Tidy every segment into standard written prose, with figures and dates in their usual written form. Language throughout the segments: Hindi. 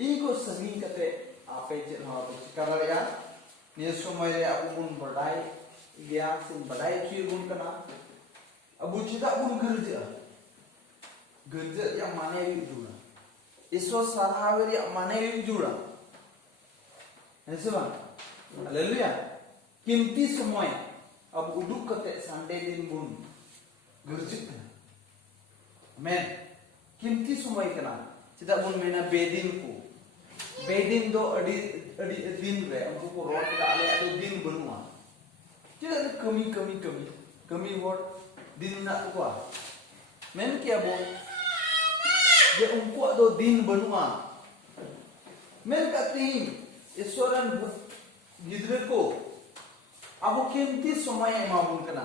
Iko sering kate apa je hal tu sekarang ya ni semua dia aku pun berdai dia sin berdai cuy pun kena abu tidak pun kerja yang mana itu lah iso sarhawer yang mana itu lah Nasibah, haleluya kimti semua abu uduk kate Sunday din pun kerja amen kimti semua kena tidak pun mena bedin ku bedin do adi din re amku ko rot ka ale ado din banua tidak kami word din na ko men kia bo je umku ado din banua men ka tin Eswaran गिदरे को अब कीमती समय एमाबुन कना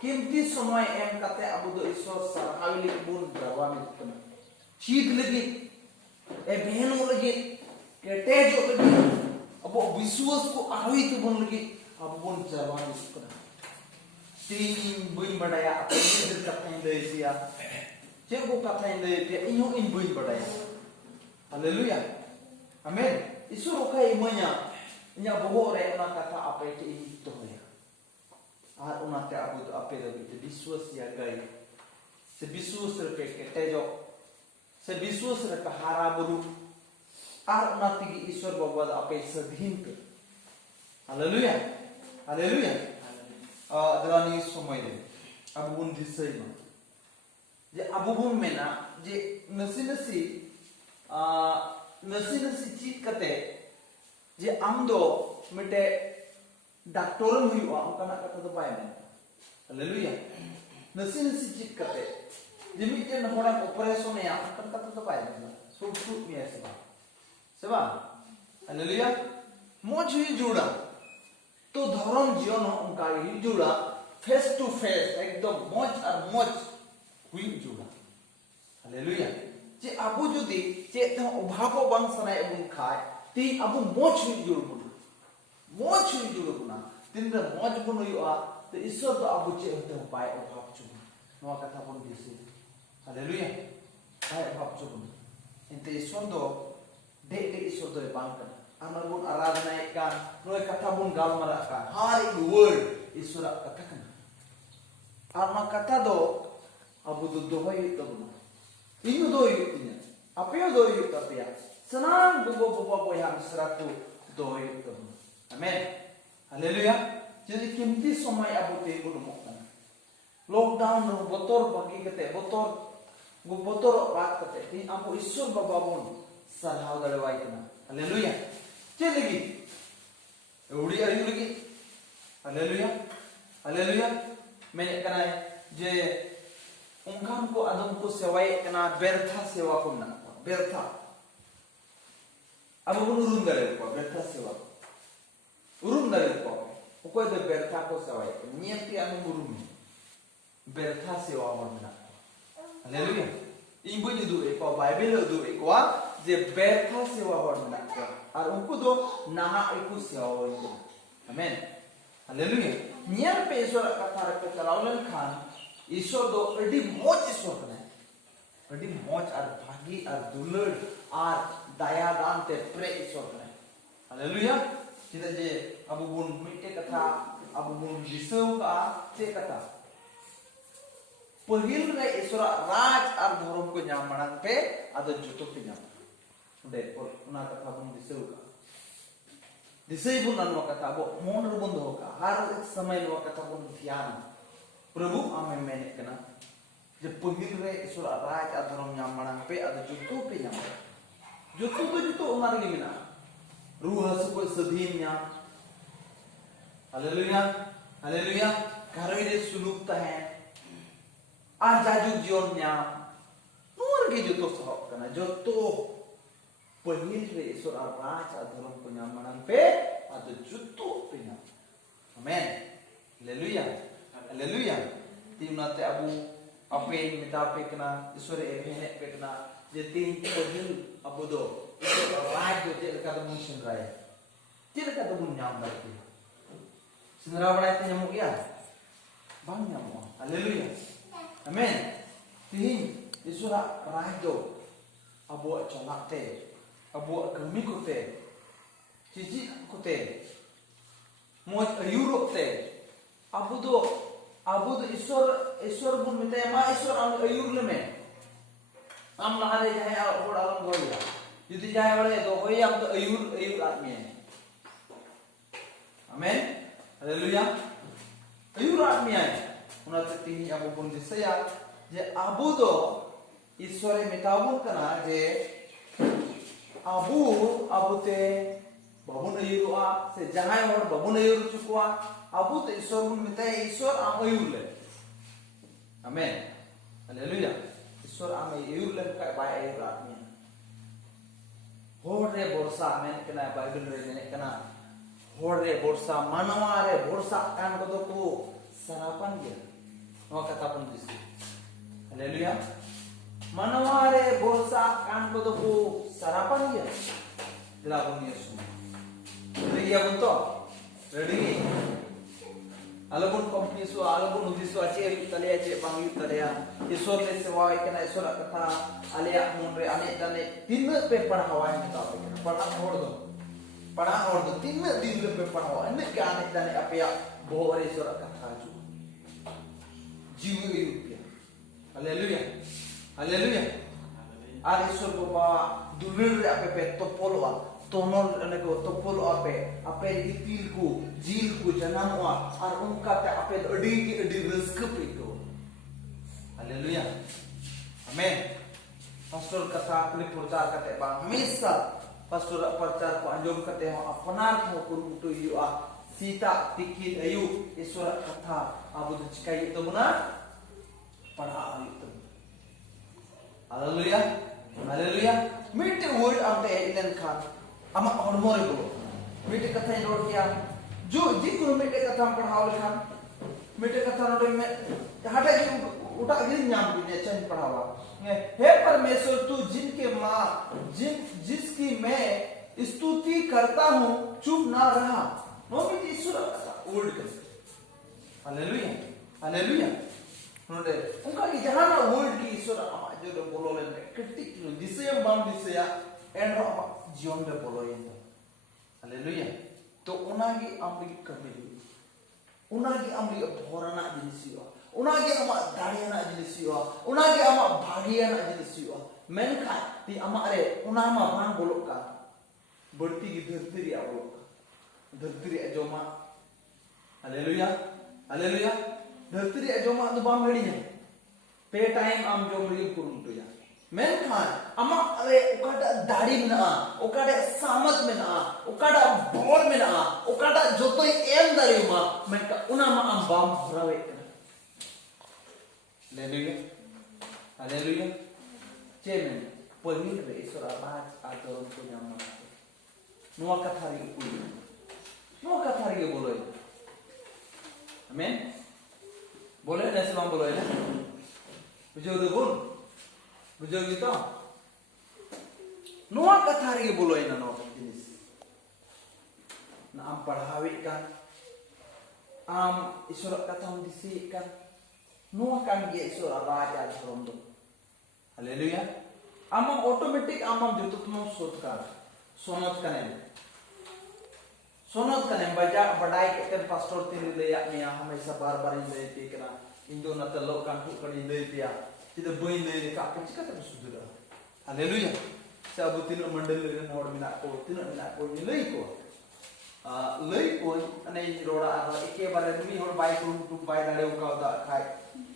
कीमती समय एम कते अब दो ईश्वर सरहावली बुन दरवामी कना चीज लगी ए बहनों लगी केटेजो लगी अब विश्वास को आवित बुन लगी अब बुन दरवामी कना तीन बुन बड़ाया अपने कथाएं दे सिया जे को कथाएं दे पे इनो इन बुन बड़ाया hallelujah Amen. Isu kai imanya nya bohore una kata apa itu itu ya. Una ta abu apa itu biswas ya gai. Se biswas re ke tejo. Se biswas re ka hara buru. Una tigi Ishwar babad apa sedhin ke. Haleluya. Haleluya. Adalani somai de. Abun disai ma. Je abun mena je nasi nasi चीज कते जे आम दो मिटे डॉक्टरन हुआ उनका कथा तो पाए ना हालेलुया नसी चीज कते जे मिटे नहोड़ा ऑपरेशन या उनका कथा तो पाए ना सुट में सेवा हालेलुया मोज ही जुड़ा तो धर्म जीवन उनका ही जुड़ा फेस टू फेस एकदम मोज और मोज हुई जुड़ा हालेलुया जे आबू जुदी जे अभाव बांग सनाय बुन खाय ती आबू मोच हुई जुड़ बुना तीन रे मोच बुन हुआ तो ईश्वर तो आबू चे होते पाए अभाव चुबुन नवा कथा बुन दिसे हालेलुया पाए अभाव चुबुन इनते ईश्वर दो दे ईश्वर दो बांग कर अमर बुन आराधना का नोय कथा बुन गालमरा का हर एक वर्ड ईश्वर कथा कना आमा कथा दो आबू दो दोय तो बुना Ini doyutnya. Apa yang doyut tapi ya? Senang bobo yang seratu doyut tu. Amen. Haleluya. Jadi kimti somai abu te bulu mokna. Lockdown ro botor bagi kete botor rat kete. Ini abu Ishwar bababun sarhaw dalwai kana. Haleluya. Jadi lagi. Udi ayu lagi. Haleluya. Haleluya. Menek kana je उनकान को आदम को सेवाएं कना व्यर्था सेवा को ना व्यर्था अब उरुम दरे को व्यर्था सेवा उरुम दरे को कोई तो व्यर्था को सेवाएं नियति अनु उरुम व्यर्था सेवा होना हालेलुया इन बुझ दु एक बाइबल दु एक वा जे व्यर्था सेवा होना और उनको दो नाहा एक सेवा होना आमेन हालेलुया नियम पे ईश्वर कथा रखते चलावलन खान ईश्वर दो अड़ी मोच ईश्वर कने अड़ी मोच और भागी और दुलड़ और दया दान ते प्रे ईश्वर कने हालेलुया चिदा जे अब बुन मिटे कथा अब बुन दिसौ का चे कथा पहिल रे ईश्वर राज और धर्म को ᱧᱟᱢ मणंग पे आदो जुतो पे ᱧᱟᱢ उडे उना कथा बुन दिसौ का दिसै बुन नवा कथा बो मोन रे बुन दो का हर समय नवा कथा बुन ध्यान प्रभु आमे मेने कना जब पहिल रे ईश्वर राज अधर्म ᱧᱟᱢ मणंग पे अद जुतो पे ᱧᱟᱢ जुतो तो जुतो उनार गे मेना रूह हसु को सधीन ᱧᱟᱢ हालेलुया हालेलुया घरवे रे सुलूक तहे आ जाजु जीवन ᱧाम नोर गे जुतो सहब कना जुतो पहिल रे ईश्वर राज अधर्म को ᱧाम मणंग पे अद जुतो पे ᱧाम आमेन हालेलुया हालेलुया तीनते अबू अपे मिता पे कना ईश्वर एभेने पे कना जे तीन पहिल अबू दो ईश्वर राज जो जे लका दमुन सिनराय जे लका दमुन ᱧाम दाते सिनरा बड़ाय ते ᱧामो गया बांग ᱧामो हालेलुया आमेन तीन ईश्वर राज दो Abu chalate, abu kami kote, cici kote, moy ayurok te, abu do isor bun mite ma isor am ayur leme, am lahare jahe aur alam goya, jadi jahe wale do hoy am to ayur admi. Amen, haleluya. Ayur admi ay, unat tini abu pun disaya, je abu do isore metabun kana je abu te babun ayurua se jangai hor babun ayur chukwa abu te isor bun mite isor am ayur le. Amen, haleluya. Isor am ayur le kai bai ayur admi. Hor re borsa men kana Bible re ne kana hore borsa manaware borsa kan kodo ko sarapan dia no kata pun disi. Haleluya. Manaware borsa kan kodo ko sarapan dia dilakon Yesus. Ready ya bunto? Ready? Alabun company su alabun udisu ache tale bangi tale ya isor le sewa ikana isor kata alia munre ane dane tin pe padhawa ni ta padha hor do पढ़ा और दो तीन दिन पे पढ़ा अन्य क्या आने जाने अपया बहुत ईश्वर का थाजु जीव युक्तिया हालेलुया हालेलुया आर ईश्वर को बा दुलर अपे पे तोपोलवा तोनोल अने को तोपोल अपे इतिल को जील को जनामवा और उनका ते अपे अडी रिस्क पे को हालेलुया आमेन पास्टर कथा क्लिप प्रचार करते बा हमेशा pastor percar ko anjom kate ho apnar ko kurutu yu a sita tikit ayu isura katha abu chikai itu muna pada itu. Haleluya haleluya. Mite word ante ilen khan ama hormore ko mite katha nod kiya jo jikko mite katha padhaw lekhan mite katha nod me hata ji uta giri nyam bi ne chen padhawa हे परमेश्वर तू जिसकी मैं स्तुति करता हूं चुप ना रहा नो भी ईश्वर वर्ड कर हालेलुया हालेलुया नोडे उनका की जहां ना वर्ड की ईश्वर जो बोलो ले क्रिटिक दिसे बाम दिसे या एंड जीवन में बोलो ये हालेलुया तो उनागी अमरी कमी उनागी अमरी भोरना जिनिसियो उनागे अमा दाड़ियाना जिनिसियो उनागे अमा भागियाना जिनिसियो मेनका ती अमा अरे उनामा बांग बोलोक का बढ़ती की धरती आ बोलोक धरती अजोमा हालेलुया हालेलुया धरती अजोमा तो बाम रेडी है पे टाइम आम जो मरी कुरुंटो या मेनका अमा अरे उकाटा दाड़ी में ना उकाटा सामत में ना उकाटा बोल में ना उकाटा जो तो एम दाड़ियों मेनका उनामा आम बाम भरावे हालेलुया हालेलुया चेमेन परमिट रे ईश्वर आबाज आदर को जामना नुआ कथारी कुली नुआ कथारी बोलो आमेन बोले नैसे हम बोलो है बुझो दे बोल बुझो gitu नुआ कथारी बोलो है ना नो जिनिस ना आम पढ़ावे kan आम ईश्वर कथा हम दिसी kan नुआ kan ge ईश्वर आवाज आ धरम दो हालेलुया आम ऑटोमेटिक आम जो तुम सोनत कने बजा बड़ाई के पास्टर तीन ले या ने हमेशा बार-बार इन ले के कना इंदो न त लो कान ठु कड़ी ले पिया तिद बई ले का चिका त सुदुरा हालेलुया सब तीन मंडल ले नोड मिना को ले को अने रोड़ा एके बारे मी होर बाई को टू बाई दाले का दा खाय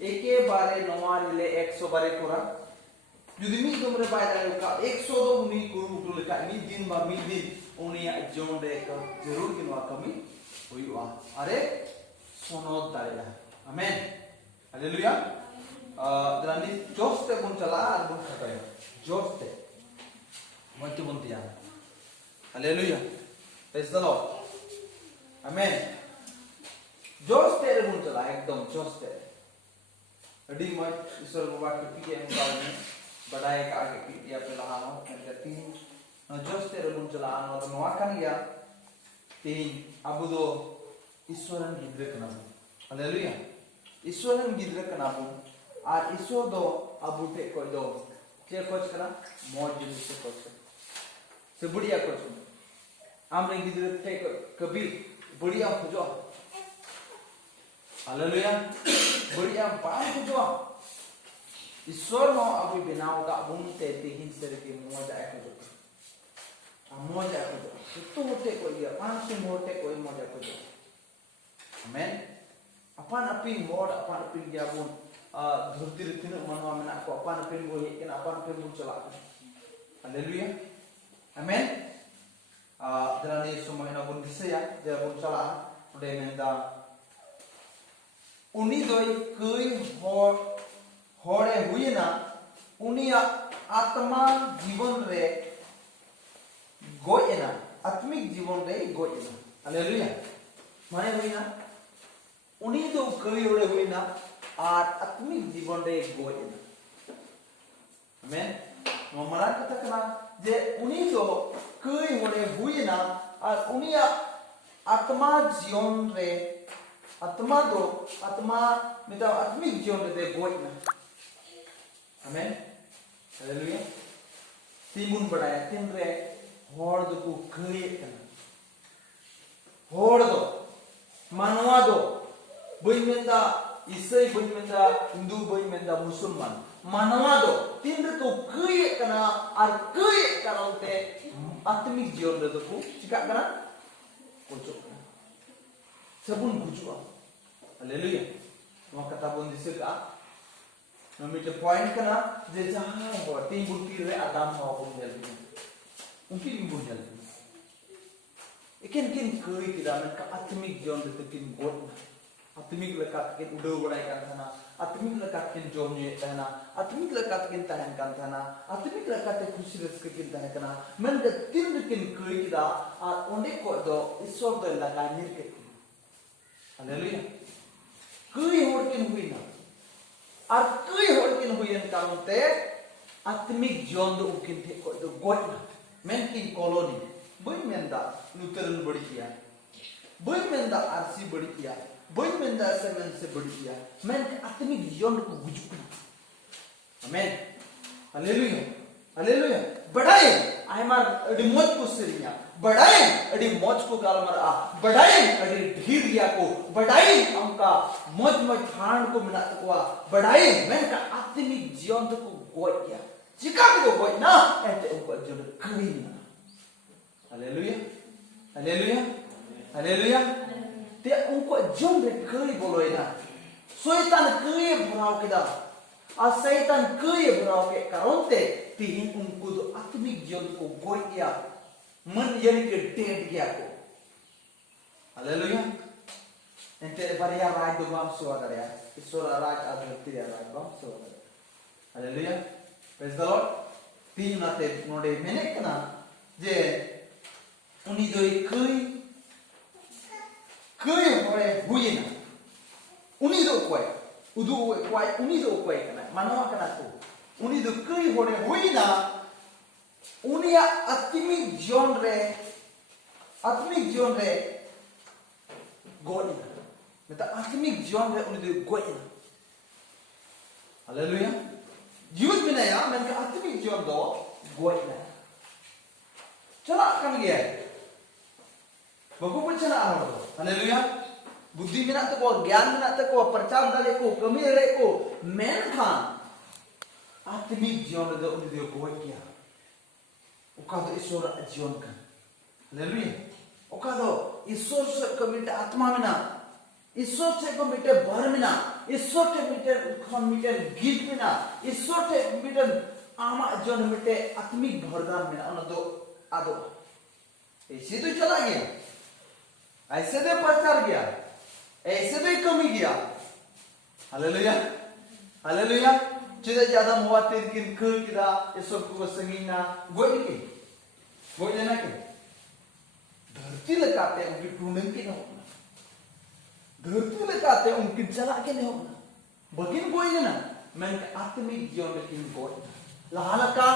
एके बारे नोवा ले 100 बारे कोरा जुदी मी तुमरे बाय दाले का 100 दो मी को उठु लेका मी दिन बा मी दिन उनिया जोन दे का जरूर किनवा कमी हुईवा अरे सोनो दालेला आमेन हालेलुया दरानी जोस्ते बुन चला और बुन खटाय जोस्ते मत बुन दिया हालेलुया प्रेज द लॉर्ड आमेन जोस्ते बुन चला एकदम जोस्ते अडी मत ईश्वर बाबा के पीके में बढ़ाए का आगे पीटिया पे लहानो कहती जोस्ते बुन चला और नवा kan ya तीन अबु दो ईश्वरन गिद्रे कनाबु हालेलुया ईश्वरन गिद्रे कनाबु और ईश्वर दो अबु ते को दो चे खोज करा मौज जिनिस से खोज से बढ़िया खोज आम रे गिदरे थे कभी बढ़िया खोजो हालेलुया बढ़िया बाय खोजो ईश्वर नो अभी बिनाव का बुनते तिहिन से के मौज आए खोजो मौज आए खोजो तो होते कोई अपन से होते कोई मौज आए खोजो आमेन अपन अपनी मोड अपन अपनी जाबुन धरती रे तीन मनवा मेना को अपन अपनी बो हे केना अपन अपनी बो चला हालेलुया आमेन जरानी समय ना बुन दिसया जे बुन चला ओडे मेंदा उनी दोई कई होड़े हुई ना उनी आत्मा जीवन रे गोयना आत्मिक जीवन रे गोयना हालेलुया माने हुई ना उनी तो कई होड़े हुई ना और आत्मिक जीवन रे गोयना आमेन ममरा कथा कना जे उनी तो कई होड़े हुई ना और उनी आत्मा जीवन रे आत्मा दो आत्मा मिता आत्मिक जीवन रे गोयना आमेन हालेलुया तीमुन बड़ाया तीन रे होड़ दो को कई कना होड़ दो मानवा दो बई मेंदा ईसाई बई मेंदा हिंदू बई मेंदा मुसलमान मानवा दो तीन रे को कई कना और कई करते आत्मिक जीवन रे दो को चिका कना कोचो सबुन गुजुआ हालेलुया नो कथा बोन दिसे का नो मिटे पॉइंट कना जे जहां हो तीन बुटी रे आदम हो बोन जल उनकी बुन जल इकिन किन कई किदा मन का आत्मिक जीवन रे किन गोट आत्मिक लका किन उडो बड़ाई kan thana आत्मिक लका किन जोम ये कहना आत्मिक लका किन तहन kan thana आत्मिक लका ते खुशी रस के किन तहन कना मन के तीन किन कई किदा आ ओंडे को दो ईश्वर दो लगा निर के हालेलुया कई होड़ किन हुई ना और कई होड़ किन हुई न कामते आत्मिक जीवन दो किन थे को दो गोट ना men की कॉलोनी बई मेंदा लुथरन बड़ी किया बई मेंदा आरसी बड़ी किया बई मेंदा सेवन से बड़ी किया men आत्मिक जीवन को गुजुकना आमेन हालेलुया हालेलुया बढ़ाए आई मार अडी मौज को सिरिया बढ़ाए अडी मौज को गाल मर आ बढ़ाए अडी ढीरिया को बढ़ाए हमका मौज मौज खान को मिला तकवा बढ़ाए men का आत्मिक जीवन को गोय किया चिका को गोय ना ऐसे उनको जो करी ना हालेलुया हालेलुया हालेलुया ते उनको जम रे कई बोलो ना शैतान कई भराव केदा आ शैतान कई भराव के कारण ते तीन उनको तो आत्मिक जीवन को गोय किया मन यानी के डेड गया को हालेलुया एंते बरिया राज दो बाम सुवा करया ईश्वर राज आधरती राज बाम सुवा करया हालेलुया प्रेज द लॉर्ड तीन नाते नोडे मेने कना जे उनी दो कई होड़े हुई ना उनी दो कोई उदु कोई उनी दो कोई कना मानवा कना को उनी दो कई होड़े हुई ना उनी आत्मिक जीवन रे गोई ना मतलब आत्मिक जीवन रे उनी दो गोई ना हालेलुया जीवन में नया मैं का आत्मिक जीवन दो गोई ना चला कम गया बगु पचना आरो हालेलुया बुद्धि में ना तो को ज्ञान में ना तो को प्रचार दाले को कमी रे को मेन खान आत्मिक जीवन दो उन दो गोय किया ओका तो ईश्वर जीवन का हालेलुया ओका तो ईश्वर से कमिटे आत्मा में ना ईश्वर से कमिटे भर में ना ईश्वर से कमिटे गीत में ना ईश्वर से कमिटे आमा जीवन मिटे आत्मिक भरदान में ना दो आदो ऐसे तो चला गया ऐसे तो प्रचार गया ऐसे तो कमी गया हालेलुया हालेलुया चिदा ज्यादा मुवातिर किन खर किदा ईश्वर को संगीना गोय लेना के धरती लगाते उनकी टूनें के न होना धरती लगाते उनकी चला के न होना बगिन गोय लेना मैं आत्मिक जीवन में किन गोय लालका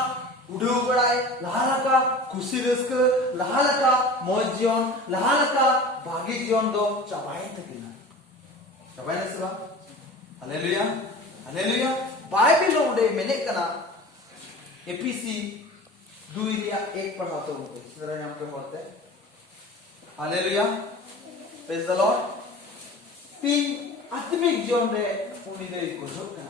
उड़ो बड़ाई लालका खुशी रस्क लालका मौज जीवन लालका भागी जीवन दो चबाए तकिना चबाए न सबा हालेलुया हालेलुया बाइबल लोडे मेने कना एपीसी 2:1 पढ़ाते होंगे जरा यहाँ पे होते हैं हालेलुया प्रेज द लॉर्ड तीन आत्मिक जीवन रे उन्हीं दे को जोड़ना